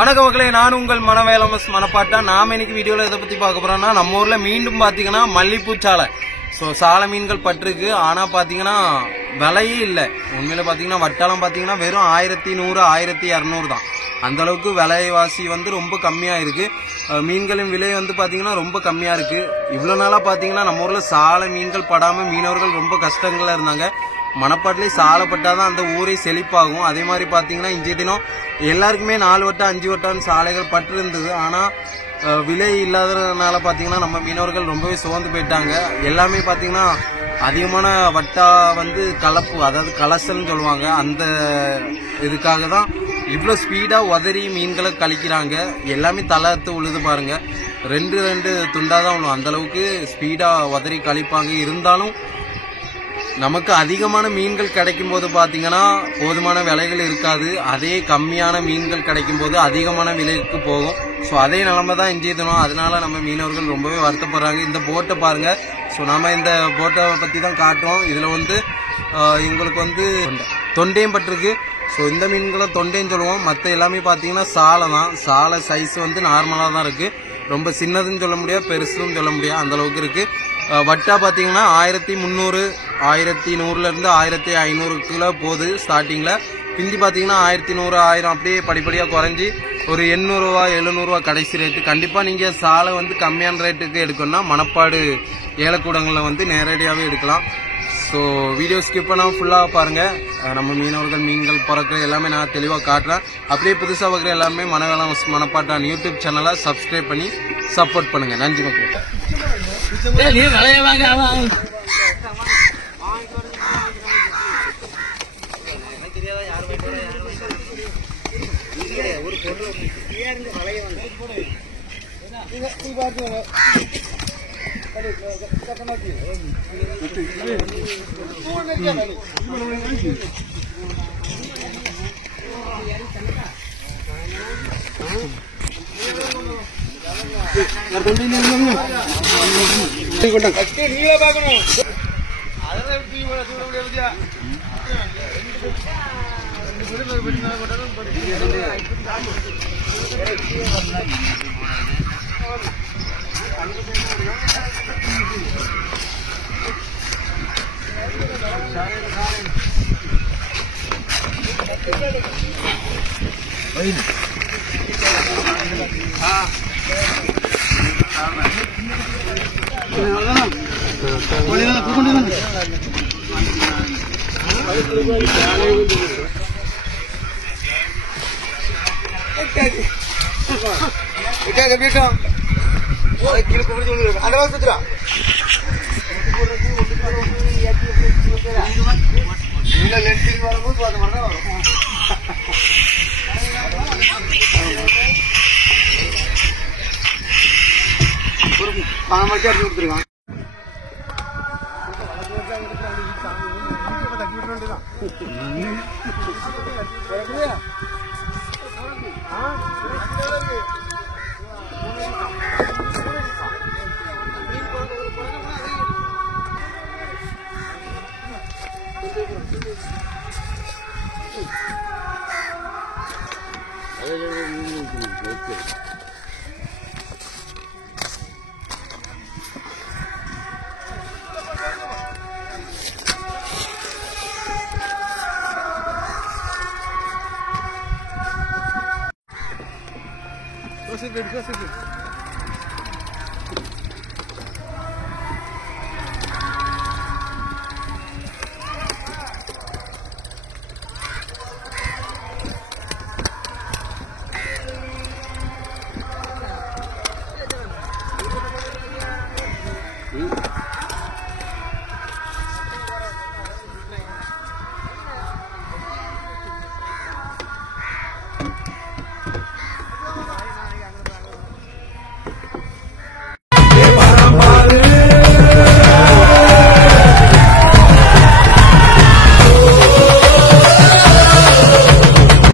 வணக்கம் மக்களே, நான் உங்கள் மனவேலமஸ் மனப்பாட்டா. நாம இன்னைக்கு வீடியோல இதை பத்தி பார்க்க போறோம்னா, நம்ம ஊர்ல மீண்டும் பாத்தீங்கன்னா மல்லிப்பூ சாலை. சாலை மீன்கள் பட்டிருக்கு. ஆனா பாத்தீங்கன்னா விலையே இல்லை. உண்மையில பாத்தீங்கன்னா வட்டாலம் பாத்தீங்கன்னா வெறும் 1100 1200 தான். அந்த அளவுக்கு விலைவாசி ரொம்ப கம்மியா இருக்கு. மீன்களின் விலை பாத்தீங்கன்னா ரொம்ப கம்மியா இருக்கு. இவ்வளவு நாளா பாத்தீங்கன்னா நம்ம ஊர்ல சாலை மீன்கள் படாம மீனவர்கள் ரொம்ப கஷ்டங்கள்ல இருந்தாங்க. மணப்பாட்டிலே சாலை பட்டாதான் அந்த ஊரே செழிப்பாகும். அதே மாதிரி பாத்தீங்கன்னா இன்றைய தினம் எல்லாருக்குமே 4 வட்டம் 5 வட்டம் சாலைகள் பட்டு இருந்தது. ஆனா விலை இல்லாததுனால பாத்தீங்கன்னா நம்ம மீனவர்கள் ரொம்பவே சோர்ந்து போயிட்டாங்க. எல்லாமே பாத்தீங்கன்னா அதிகமான வட்டா கலப்பு, அதாவது கலசல்னு சொல்லுவாங்க. அந்த இதுக்காக தான் இவ்வளவு ஸ்பீடா உதறி மீன்களை கழிக்கிறாங்க. எல்லாமே தளர்த்து உழுது பாருங்க, ரெண்டு துண்டாதான் விழும். அந்த அளவுக்கு ஸ்பீடா உதறி கழிப்பாங்க. இருந்தாலும் நமக்கு அதிகமான மீன்கள் கிடைக்கும் போது பாத்தீங்கன்னா போதுமான விலைகள் இருக்காது. அதே கம்மியான மீன்கள் கிடைக்கும் போது அதிகமான விலைக்கு போகும். ஸோ அதே நிலைமை தான் இன்றைய தினம். அதனால நம்ம மீனவர்கள் ரொம்பவே வருத்தப்படுறாங்க. இந்த போட்டை பாருங்க. ஸோ நம்ம இந்த போட்டை பத்தி தான் காட்டுறோம். இதுல இவங்களுக்கு தொண்டையும் பட்டிருக்கு. ஸோ இந்த மீன்களை தொண்டைன்னு சொல்லுவோம். மற்ற எல்லாமே பாத்தீங்கன்னா சாலை தான். சாலை சைஸ் நார்மலா தான் இருக்கு. ரொம்ப சின்னதுன்னு சொல்ல முடியாது, பெருசுன்னு சொல்ல முடியாது, அந்த அளவுக்கு இருக்கு. வட்டா பாத்தீங்கன்னா 1300 1100 இருந்து 1500 போகுது ஸ்டார்டிங்ல. பிந்தி பாத்தீங்கன்னா 1100 1000 அப்படியே படிப்படியா குறைஞ்சி ஒரு 800 ரூபா 700 ரூபா கடைசி ரேட்டு. கண்டிப்பா நீங்க சாலை கம்மியான ரேட்டுக்கு எடுக்கணும்னா மணப்பாடு ஏலக்கூடங்கள்ல நேரடியாவே எடுக்கலாம். ஸோ வீடியோ ஸ்கிப் பண்ணாம ஃபுல்லா பாருங்க. நம்ம மீனவர்கள் மீன்கள் பிறக்கிற எல்லாமே நான் தெளிவா காட்டுறேன். அப்படியே புதுசா பார்க்குற எல்லாமே மனவேலமஸ் மனப்பாட்டான் யூடியூப் சேனலை சப்ஸ்கிரைப் பண்ணி சப்போர்ட் பண்ணுங்க. நன்றி மக்கள். Go sit.